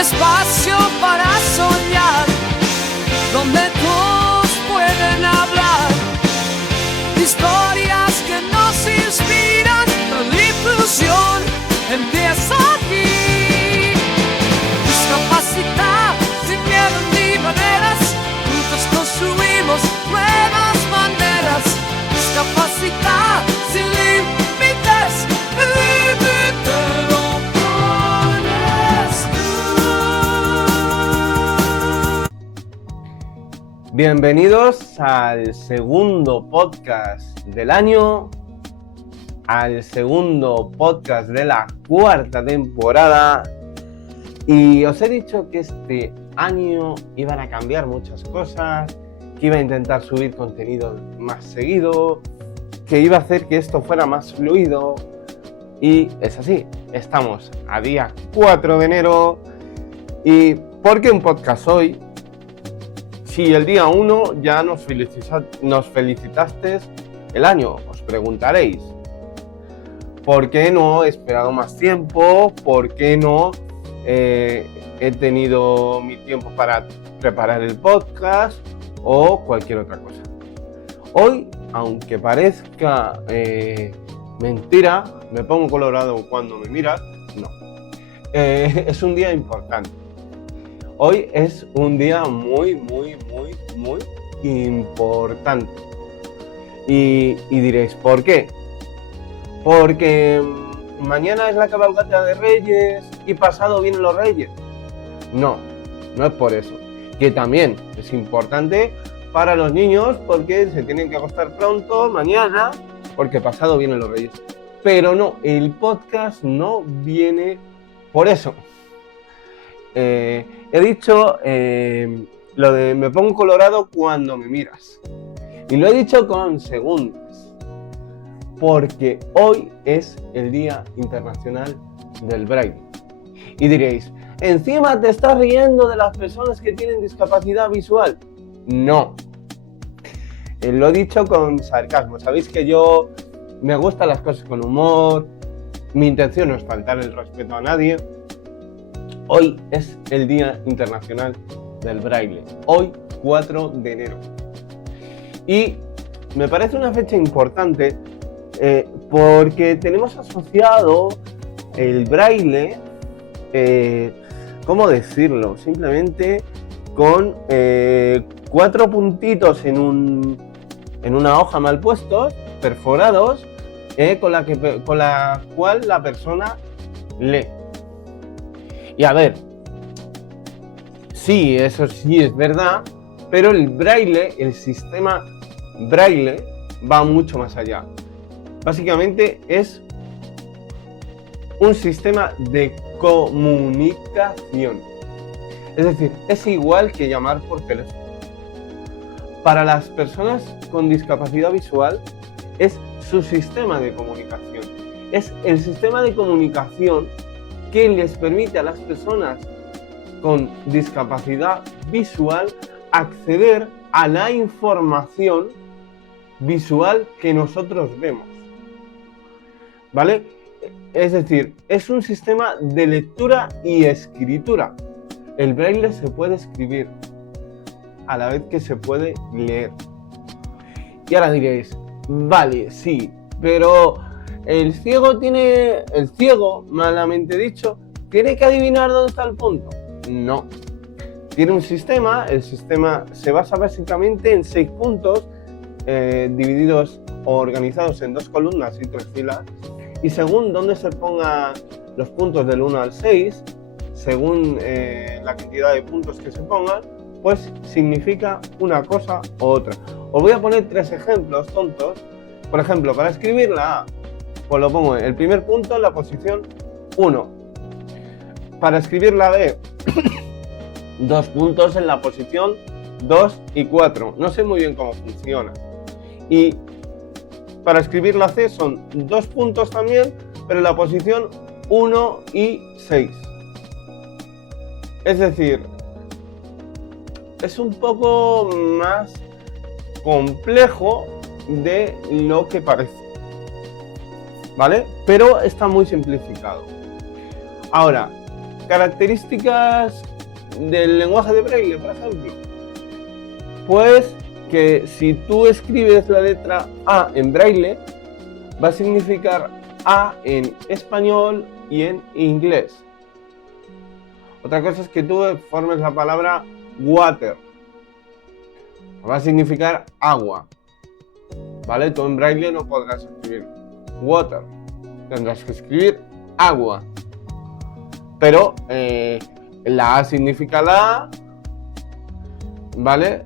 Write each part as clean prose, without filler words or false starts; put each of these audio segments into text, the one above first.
espacio para soñar, donde todos pueden hablar, historias que nos inspiran, la inclusión empieza aquí. Discapacidad sin miedo ni barreras, juntos construimos nuevas maneras. Discapacidad sin límites, el límite lo pones tú. Bienvenidos al segundo podcast del año, al segundo podcast de la cuarta temporada, y os he dicho que este año iban a cambiar muchas cosas, que iba a intentar subir contenido más seguido, que iba a hacer que esto fuera más fluido, y es así. Estamos a día 4 de enero, y ¿por qué un podcast hoy? Si el día 1 ya nos felicitasteis el año, os preguntaréis, ¿por qué no he esperado más tiempo? ¿Por qué no he tenido mi tiempo para preparar el podcast o cualquier otra cosa? Hoy, aunque parezca mentira, me pongo colorado cuando me miras, no. Es un día importante. Hoy es un día muy importante. Y diréis, ¿por qué? Porque mañana es la cabalgata de Reyes y pasado vienen los Reyes. No es por eso. Que también es importante para los niños porque se tienen que acostar pronto mañana, porque pasado vienen los Reyes. Pero no, el podcast no viene por eso. He dicho lo de me pongo colorado cuando me miras. Y lo he dicho con segundos. Porque hoy es el Día Internacional del Braille. Y diréis, ¿encima te estás riendo de las personas que tienen discapacidad visual? No. Lo he dicho con sarcasmo. Sabéis que yo me gustan las cosas con humor. Mi intención no es faltar el respeto a nadie. Hoy es el Día Internacional del Braille. Hoy, 4 de enero. Y me parece una fecha importante porque tenemos asociado el braille, ¿cómo decirlo? Simplemente con 4 puntitos en una hoja mal puestos, perforados, con la cual la persona lee. Y a ver, sí, eso sí es verdad, pero el braille, el sistema braille, va mucho más allá. Básicamente es un sistema de comunicación. Es decir, es igual que llamar por teléfono. Para las personas con discapacidad visual es su sistema de comunicación. Es el sistema de comunicación que les permite a las personas con discapacidad visual acceder a la información visual que nosotros vemos. ¿Vale? Es decir, es un sistema de lectura y escritura. El braille se puede escribir a la vez que se puede leer. Y ahora diréis, vale, sí, pero el ciego, malamente dicho, ¿tiene que adivinar dónde está el punto? No. Tiene un sistema, el sistema se basa básicamente en 6 puntos divididos o organizados en 2 columnas y 3 filas, y según dónde se pongan los puntos del 1 al 6, según la cantidad de puntos que se pongan, pues significa una cosa u otra. Os voy a poner 3 ejemplos tontos. Por ejemplo, para escribir la A, pues lo pongo en el primer punto en la posición 1. Para escribir la B, 2 puntos en la posición 2 y 4. No sé muy bien cómo funciona. Y para escribir la C son 2 puntos también, pero en la posición 1 y 6. Es decir, es un poco más complejo de lo que parece, ¿vale? Pero está muy simplificado. Ahora, Características del lenguaje de Braille, por ejemplo. Pues que si tú escribes la letra A en Braille, va a significar A en español y en inglés. Otra cosa es que tú formes la palabra water. Va a significar agua. ¿Vale? Tú en Braille no podrás escribir water. Tendrás que escribir agua. Pero la A significa la A, ¿vale?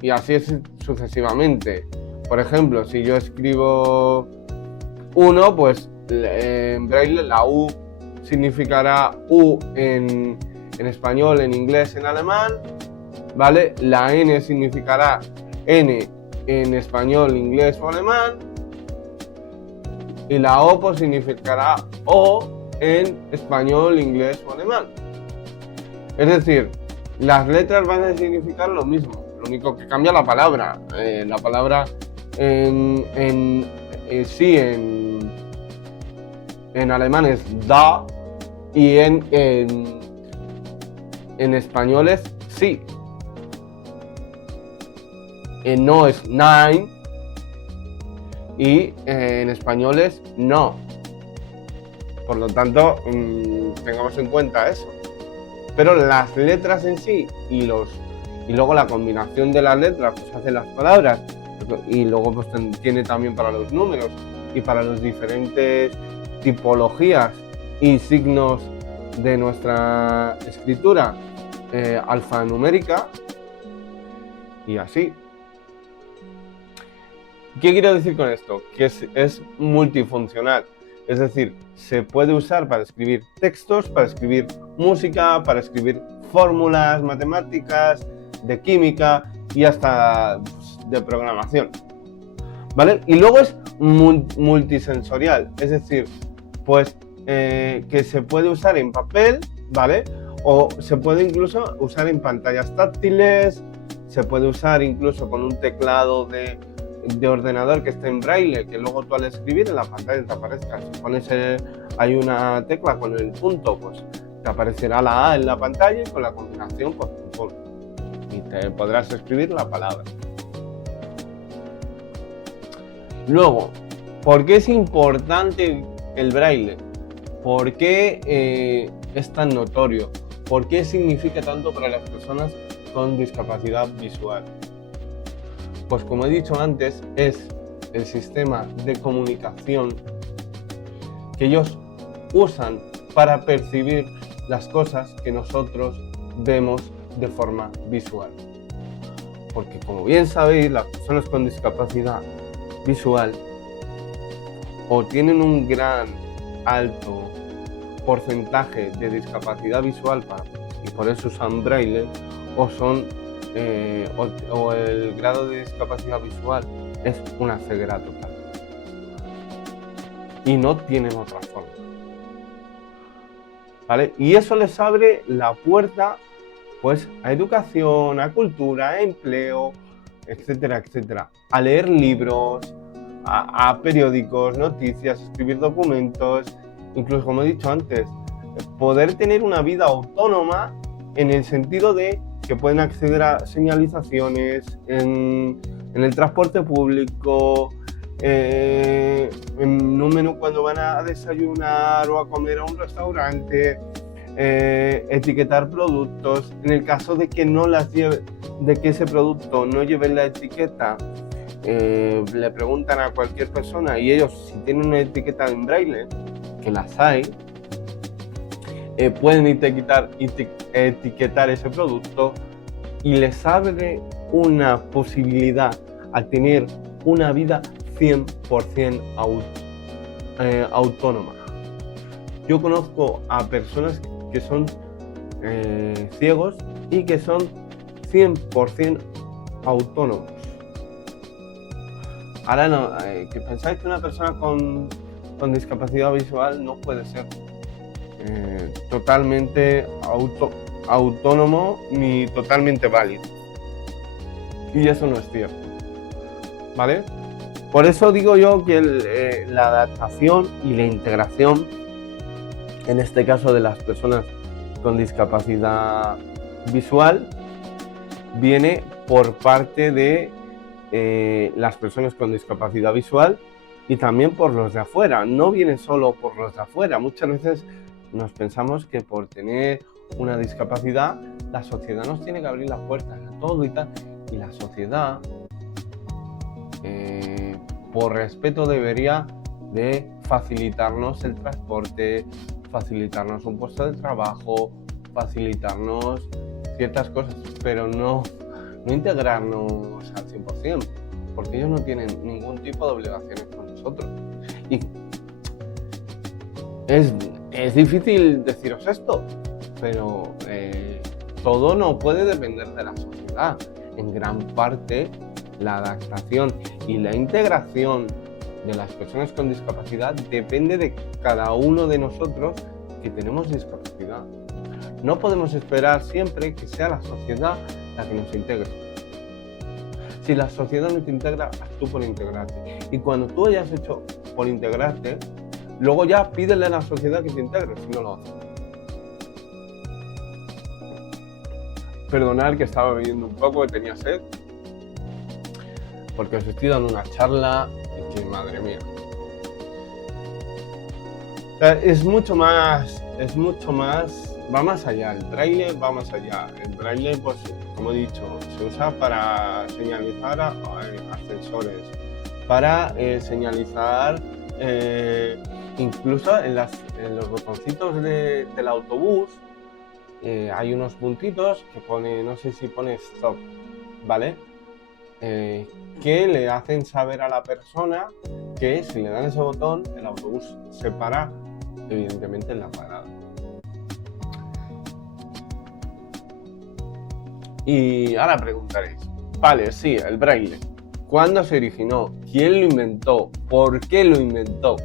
Y así es sucesivamente. Por ejemplo, si yo escribo 1, pues en Braille la U significará U en español, en inglés, en alemán, ¿vale? La N significará N en español, inglés o alemán. Y la O pues significará O en español, inglés o alemán. Es decir, las letras van a significar lo mismo, lo único que cambia la palabra. La palabra en alemán es da y en español es sí. No es nein y en español es no. Por lo tanto, tengamos en cuenta eso. Pero las letras en sí y luego la combinación de las letras pues hace las palabras, y luego pues tiene también para los números y para las diferentes tipologías y signos de nuestra escritura alfanumérica y así. ¿Qué quiero decir con esto? Que es multifuncional. Es decir, se puede usar para escribir textos, para escribir música, para escribir fórmulas matemáticas, de química y hasta de programación, ¿vale? Y luego es multisensorial, es decir, pues que se puede usar en papel, ¿vale? O se puede incluso usar en pantallas táctiles, se puede usar incluso con un teclado de ordenador que esté en braille, que luego tú al escribir en la pantalla te aparezca. Si pones hay una tecla con el punto, pues te aparecerá la A en la pantalla y con la combinación pues pum, y te podrás escribir la palabra. Luego, ¿por qué es importante el braille? ¿Por qué es tan notorio? ¿Por qué significa tanto para las personas con discapacidad visual? Pues como he dicho antes, es el sistema de comunicación que ellos usan para percibir las cosas que nosotros vemos de forma visual. Porque como bien sabéis, las personas con discapacidad visual o tienen un gran alto porcentaje de discapacidad visual y por eso usan braille, o son o el grado de discapacidad visual es una ceguera total y no tienen otra forma, ¿vale? Y eso les abre la puerta pues a educación, a cultura, a empleo, etcétera, etcétera, a leer libros, a periódicos, noticias, escribir documentos, incluso como he dicho antes, poder tener una vida autónoma en el sentido de que pueden acceder a señalizaciones en el transporte público, en un menú cuando van a desayunar o a comer a un restaurante, etiquetar productos. En el caso de que no las lleve, de que ese producto no lleve la etiqueta, le preguntan a cualquier persona y ellos, si tienen una etiqueta en braille, que las hay, pueden etiquetar ese producto y les abre una posibilidad a tener una vida 100% autónoma. Yo conozco a personas que son ciegos y que son 100% autónomos. Ahora no, que pensáis que una persona con discapacidad visual no puede ser totalmente autónomo ni totalmente válido. Y eso no es cierto, ¿vale? Por eso digo yo que la adaptación y la integración en este caso de las personas con discapacidad visual, viene por parte de las personas con discapacidad visual y también por los de afuera. No viene solo por los de afuera. Muchas veces nos pensamos que por tener una discapacidad la sociedad nos tiene que abrir las puertas a todo y tal, y la sociedad por respeto debería de facilitarnos el transporte, facilitarnos un puesto de trabajo, facilitarnos ciertas cosas, pero no integrarnos al 100%, porque ellos no tienen ningún tipo de obligaciones con nosotros. Y es difícil deciros esto, pero todo no puede depender de la sociedad. En gran parte, la adaptación y la integración de las personas con discapacidad depende de cada uno de nosotros que tenemos discapacidad. No podemos esperar siempre que sea la sociedad la que nos integre. Si la sociedad no te integra, haz tú por integrarte. Y cuando tú hayas hecho por integrarte, luego ya pídele a la sociedad que te integre, si no lo hace. Perdonad que estaba bebiendo un poco, que tenía sed, porque os estoy dando una charla y que, madre mía. O sea, es mucho más, va más allá, el braille va más allá. El braille, pues, como he dicho, se usa para señalizar ascensores, para señalizar incluso en los botoncitos del autobús. Hay unos puntitos que pone, no sé si pone stop, ¿vale? Que le hacen saber a la persona que si le dan ese botón, el autobús se para, evidentemente, en la parada. Y ahora preguntaréis, vale, sí, el braille, ¿cuándo se originó? ¿Quién lo inventó? ¿Por qué lo inventó?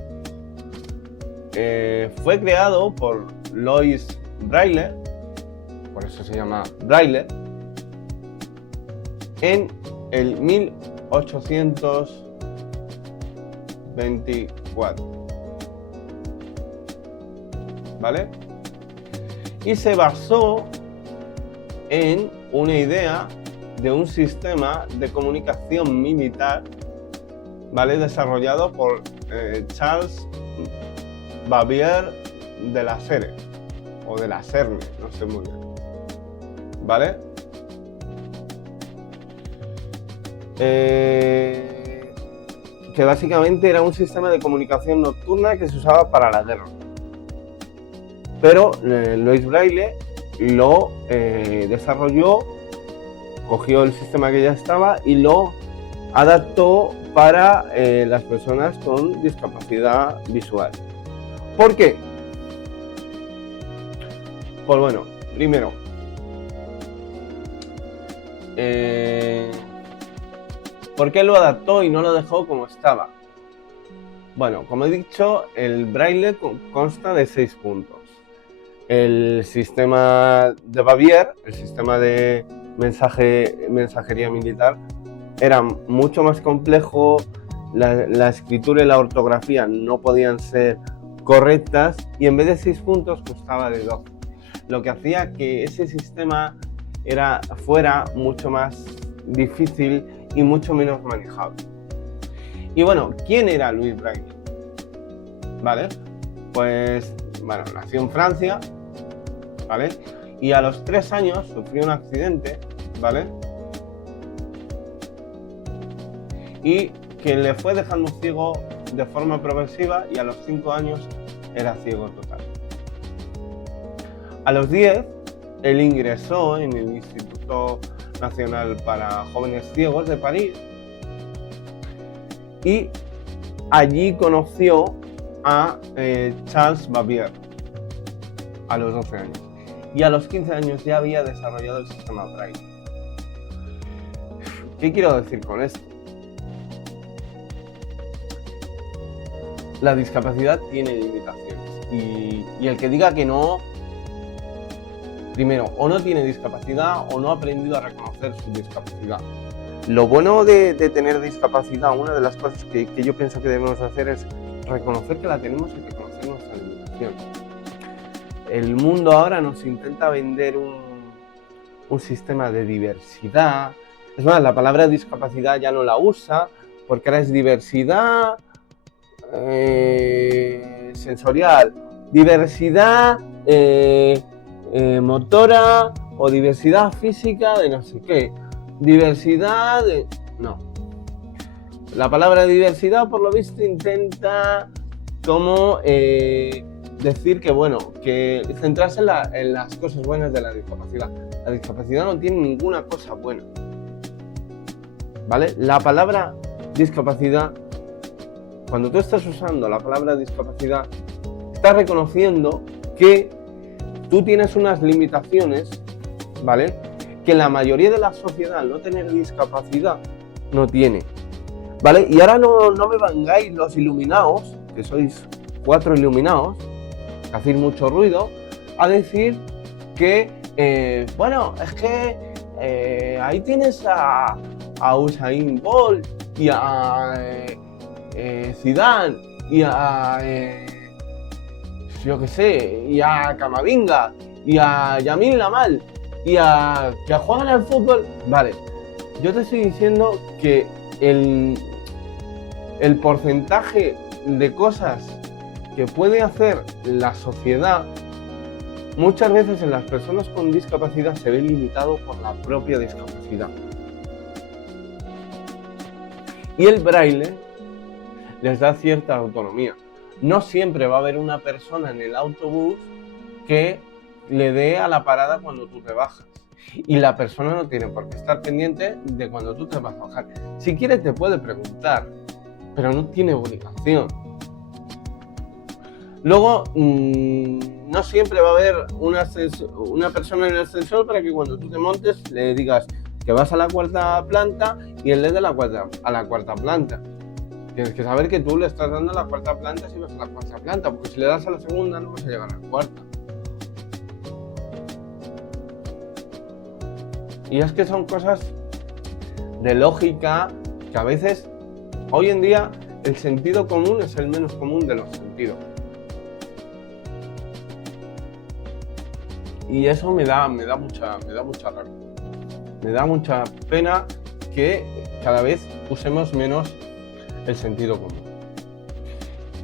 Fue creado por Louis Braille, por eso se llama Braille, en el 1824, ¿vale? Y se basó en una idea de un sistema de comunicación militar, ¿vale? Desarrollado por Charles Babbage de la Serre, o de la Serne, no sé muy bien, ¿vale? Que básicamente era un sistema de comunicación nocturna que se usaba para la guerra. Pero Louis Braille lo desarrolló, cogió el sistema que ya estaba y lo adaptó para las personas con discapacidad visual. ¿Por qué? Pues bueno, primero, ¿por qué lo adaptó y no lo dejó como estaba? Bueno, como he dicho, el braille consta de 6 puntos. El sistema de Bavier, el sistema de mensajería militar, era mucho más complejo, la escritura y la ortografía no podían ser correctas y en vez de 6 puntos constaba de 12, lo que hacía que ese sistema fuera mucho más difícil y mucho menos manejable. Y bueno, ¿quién era Louis Braille? ¿Vale? Pues, bueno, nació en Francia, ¿vale? Y a los 3 años sufrió un accidente, ¿vale? Y que le fue dejando ciego de forma progresiva y a los 5 años era ciego total. A los 10, él ingresó en el Instituto Nacional para Jóvenes Ciegos de París y allí conoció a Charles Babbage a los 12 años y a los 15 años ya había desarrollado el sistema Braille. ¿Qué quiero decir con esto? La discapacidad tiene limitaciones y el que diga que no, primero, o no tiene discapacidad o no ha aprendido a reconocer su discapacidad. Lo bueno de tener discapacidad, una de las cosas que yo pienso que debemos hacer es reconocer que la tenemos y reconocer nuestra limitación. el mundo ahora nos intenta vender un sistema de diversidad. Es más, la palabra discapacidad ya no la usa, porque ahora es diversidad sensorial, diversidad motora o diversidad física de no sé qué, diversidad de... No. La palabra diversidad, por lo visto, intenta como decir que, bueno, que centrarse en las cosas buenas de la discapacidad. La discapacidad no tiene ninguna cosa buena, ¿vale? La palabra discapacidad, cuando tú estás usando la palabra discapacidad, estás reconociendo que tú tienes unas limitaciones, ¿vale? Que la mayoría de la sociedad, al no tener discapacidad, no tiene, ¿vale? Y ahora no me vengáis los iluminados, que sois 4 iluminados, que hacéis mucho ruido, a decir que, bueno, es que ahí tienes a Usain Bolt y a Zidane y a yo qué sé, y a Camavinga y a Lamine Yamal y a que juegan al fútbol. Vale, yo te estoy diciendo que el porcentaje de cosas que puede hacer la sociedad muchas veces en las personas con discapacidad se ve limitado por la propia discapacidad. Y el braille les da cierta autonomía. No siempre va a haber una persona en el autobús que le dé a la parada cuando tú te bajas. Y la persona no tiene por qué estar pendiente de cuando tú te vas a bajar. Si quiere te puede preguntar, pero no tiene obligación. Luego, no siempre va a haber una persona en el ascensor para que cuando tú te montes le digas que vas a la 4ª planta y él le dé a la 4ª planta. Tienes que saber que tú le estás dando a la 4ª planta si vas a la 4ª planta, porque si le das a la 2ª no vas a llegar a la 4ª. Y es que son cosas de lógica que a veces, hoy en día, el sentido común es el menos común de los sentidos. Y eso me da mucha rabia. Me da mucha pena que cada vez usemos menos el sentido común.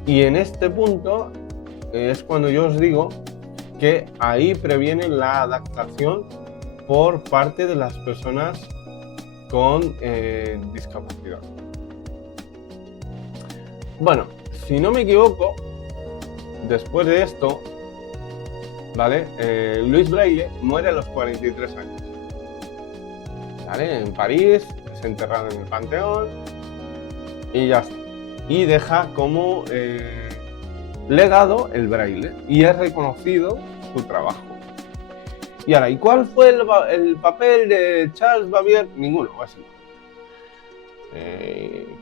Y en este punto es cuando yo os digo que ahí previene la adaptación por parte de las personas con discapacidad. Bueno, si no me equivoco, después de esto, ¿vale? Louis Braille muere a los 43 años. ¿Vale? En París, es enterrado en el Panteón y ya está. Y deja como legado el braille y es reconocido su trabajo. Y ahora, ¿y cuál fue el papel de Charles Babbage? Ninguno, básicamente.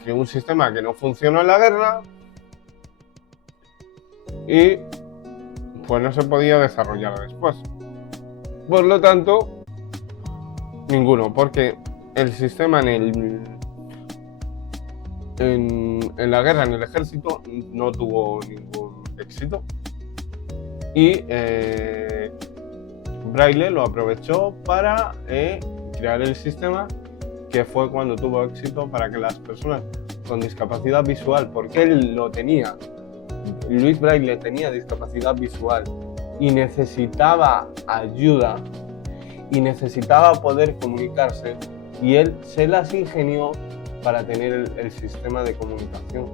Creó un sistema que no funcionó en la guerra y pues no se podía desarrollar después. Por lo tanto, ninguno, porque el sistema en la guerra, en el ejército, no tuvo ningún éxito. Y Braille lo aprovechó para crear el sistema que fue cuando tuvo éxito para que las personas con discapacidad visual, porque él lo tenía, Louis Braille tenía discapacidad visual y necesitaba ayuda y necesitaba poder comunicarse, y él se las ingenió para tener el sistema de comunicación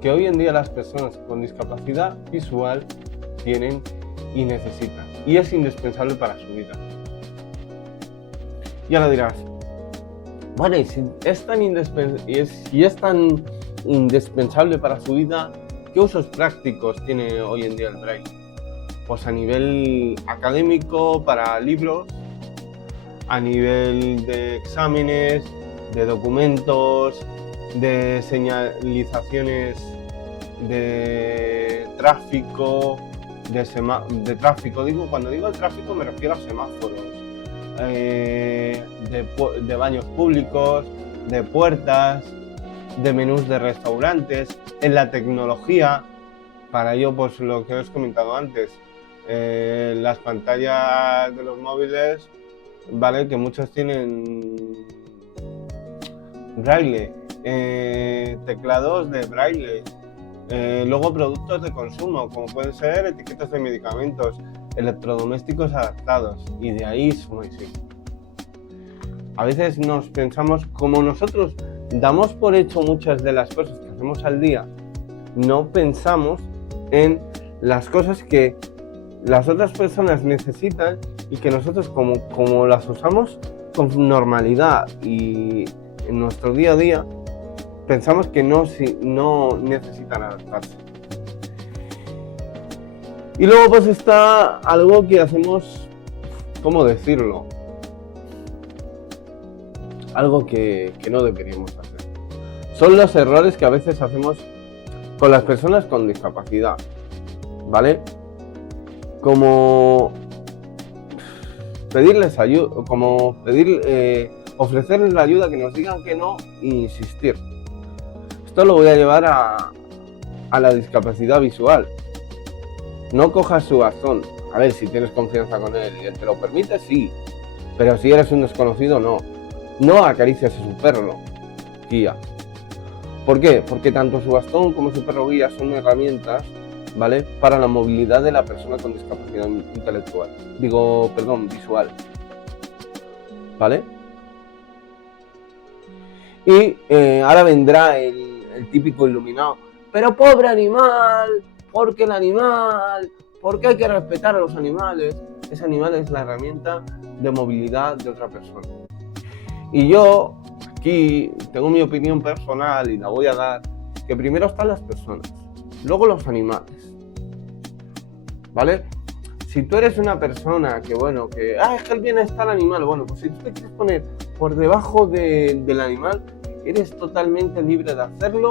que hoy en día las personas con discapacidad visual tienen y necesitan, y es indispensable para su vida. Y ahora dirás, bueno, y si es tan indispensable para su vida, ¿qué usos prácticos tiene hoy en día el braille? Pues a nivel académico, para libros, a nivel de exámenes, de documentos, de señalizaciones de tráfico, de tráfico. Cuando digo el tráfico me refiero a semáforos, de baños públicos, de puertas, de menús de restaurantes, en la tecnología. Para ello, pues lo que os he comentado antes, las pantallas de los móviles, ¿vale? Que muchos tienen braille, teclados de braille, luego productos de consumo, como pueden ser etiquetas de medicamentos, electrodomésticos adaptados, y de ahí suma y sigue. A veces nos pensamos, como nosotros damos por hecho muchas de las cosas que hacemos al día, no pensamos en las cosas que las otras personas necesitan y que nosotros como las usamos con normalidad y en nuestro día a día, pensamos que no necesitan adaptarse. Y luego pues está algo que hacemos, ¿cómo decirlo? Algo que no deberíamos hacer. Son los errores que a veces hacemos con las personas con discapacidad, ¿vale? Como pedirles ayuda, ofrecerles la ayuda, que nos digan que no e insistir. Esto lo voy a llevar a la discapacidad visual. No cojas su bastón. A ver, si tienes confianza con él y él te lo permite, sí. Pero si eres un desconocido, no. No acaricias a su perro guía. ¿Por qué? Porque tanto su bastón como su perro guía son herramientas, ¿vale?, para la movilidad de la persona con discapacidad visual. ¿Vale? Y ahora vendrá el típico iluminado. Pero pobre animal, porque el animal, porque hay que respetar a los animales. Ese animal es la herramienta de movilidad de otra persona. Y yo aquí tengo mi opinión personal y la voy a dar, que primero están las personas, luego los animales, ¿vale? Si tú eres una persona que, bueno, es que el bienestar animal, bueno, pues si tú te quieres poner por debajo del animal, eres totalmente libre de hacerlo.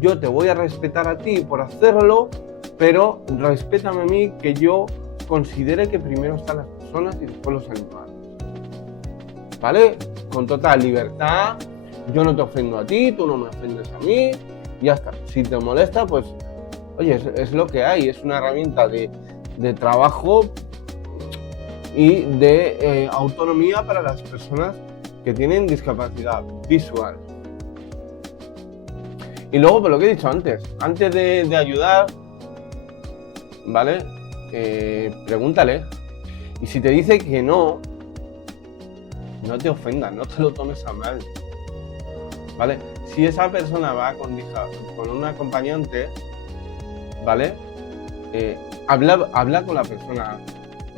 Yo te voy a respetar a ti por hacerlo, pero respétame a mí, que yo considere que primero están las personas y después los animales, ¿vale? Con total libertad, yo no te ofendo a ti, tú no me ofendes a mí, y ya está. Si te molesta, pues, oye, es lo que hay, es una herramienta de trabajo y de autonomía para las personas que tienen discapacidad visual. Y luego, por lo que he dicho antes de ayudar, ¿vale? Pregúntale. Y si te dice que no te ofendas, no te lo tomes a mal, ¿vale? Si esa persona va con un acompañante, ¿vale? Habla con la persona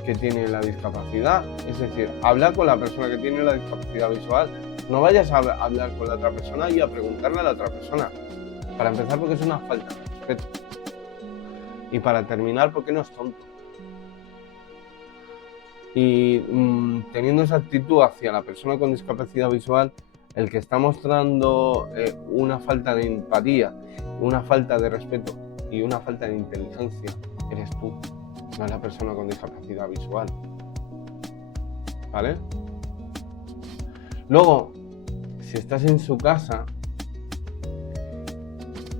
que tiene la discapacidad, es decir, habla con la persona que tiene la discapacidad visual. No vayas a hablar con la otra persona y a preguntarle a la otra persona. Para empezar, porque es una falta de respeto. Y para terminar, porque no es tonto. Y teniendo esa actitud hacia la persona con discapacidad visual, el que está mostrando una falta de empatía, una falta de respeto y una falta de inteligencia, eres tú, no es la persona con discapacidad visual, ¿vale? Luego, si estás en su casa,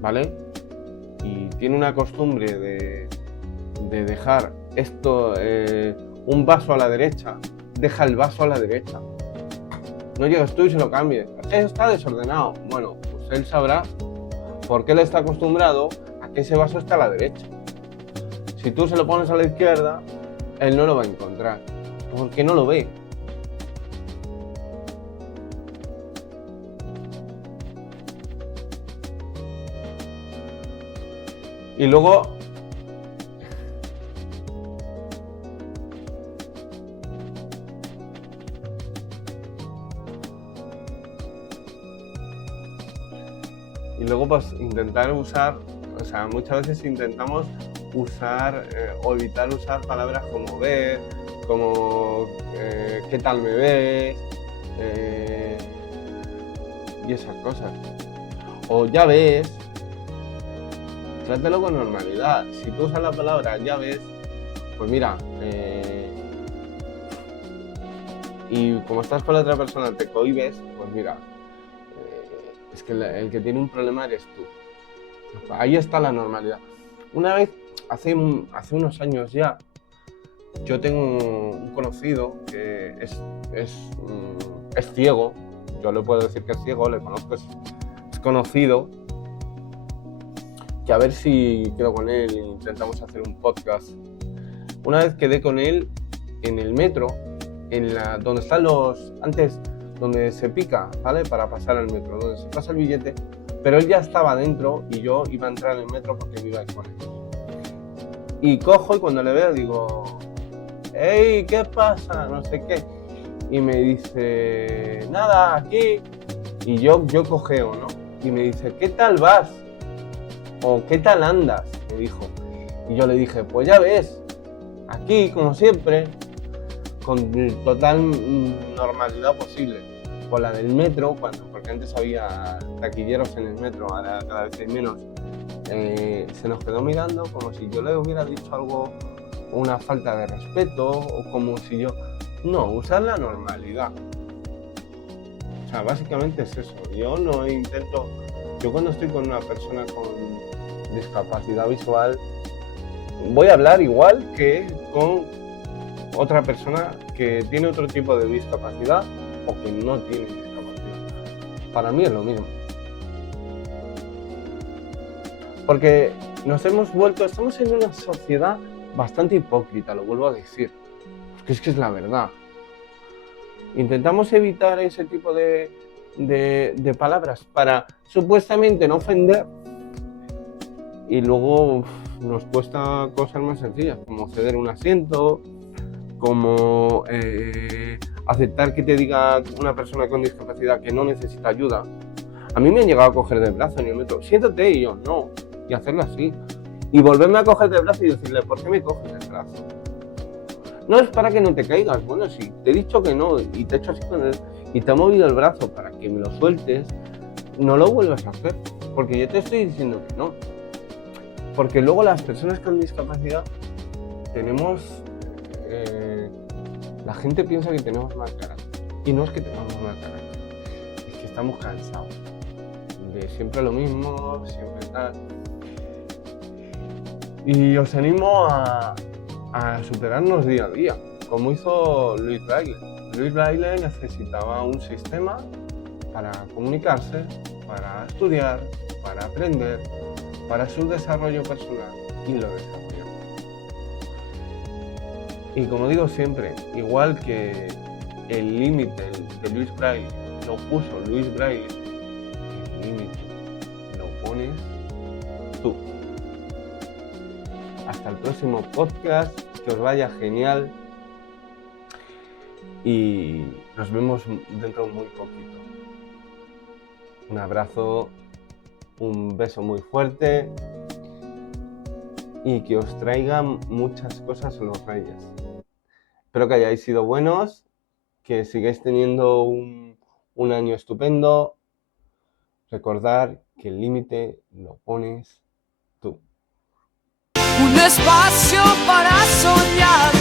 ¿vale?, y tiene una costumbre de dejar un vaso a la derecha, deja el vaso a la derecha. No llegas tú y se lo cambies. Está desordenado. Bueno, pues él sabrá por qué él está acostumbrado a que ese vaso está a la derecha. Si tú se lo pones a la izquierda, él no lo va a encontrar, porque no lo ve. Y luego, pues intentar usar, o sea, muchas veces intentamos usar o evitar usar palabras como ver, como ¿qué tal me ves? Y esas cosas. O ya ves. Trátalo con normalidad. Si tú usas la palabra ya ves, pues mira, y como estás con la otra persona te cohibes, pues mira, es que el que tiene un problema eres tú. Ahí está la normalidad. Una vez, hace unos años ya, yo tengo un conocido que es ciego, yo le puedo decir que es ciego, le conozco, es conocido, que a ver si quedo con él e intentamos hacer un podcast. Una vez quedé con él en el metro, donde están antes donde se pica, ¿vale? Para pasar al metro, donde se pasa el billete, pero él ya estaba dentro y yo iba a entrar en el metro porque me iba a ir con él. Y cojo y cuando le veo digo, hey, ¿qué pasa? No sé qué. Y me dice, nada, aquí. Y yo cojeo, ¿no? Y me dice, ¿qué tal vas? O ¿qué tal andas? Me dijo. Y yo le dije, pues ya ves, aquí como siempre, con total normalidad posible. Con la del metro, porque antes había taquilleros en el metro, ahora cada vez hay menos, se nos quedó mirando como si yo le hubiera dicho algo, una falta de respeto, o como si yo... No, usar la normalidad. O sea, básicamente es eso. Yo cuando estoy con una persona con discapacidad visual, voy a hablar igual que con otra persona que tiene otro tipo de discapacidad o que no tiene discapacidad. Para mí es lo mismo. Porque estamos en una sociedad bastante hipócrita, lo vuelvo a decir. Porque es que es la verdad. Intentamos evitar ese tipo de palabras para supuestamente no ofender y luego nos cuesta cosas más sencillas como ceder un asiento, como aceptar que te diga una persona con discapacidad que no necesita ayuda. A mí me han llegado a coger del brazo en el metro, siéntate, y yo no, y hacerlo así y volverme a coger del brazo y decirle, ¿por qué me coges del brazo? No es para que no te caigas, bueno, si te he dicho que no y te he hecho así con él y te he movido el brazo para que me lo sueltes, no lo vuelvas a hacer, porque yo te estoy diciendo que no. Porque luego las personas con discapacidad tenemos... la gente piensa que tenemos mal carácter. Y no es que tengamos mal carácter, es que estamos cansados de siempre lo mismo, siempre tal. Y os animo a superarnos día a día, como hizo Louis Braille. Louis Braille necesitaba un sistema para comunicarse, para estudiar, para aprender, para su desarrollo personal, y lo desarrolló. Y como digo siempre, igual que el límite de Louis Braille lo puso Louis Braille, el límite lo pones tú. Hasta el próximo podcast, que os vaya genial y nos vemos dentro de muy poquito. Un abrazo, un beso muy fuerte y que os traigan muchas cosas los Reyes. Espero que hayáis sido buenos, que sigáis teniendo un año estupendo. Recordad que el límite lo pones tú. Un espacio para soñar.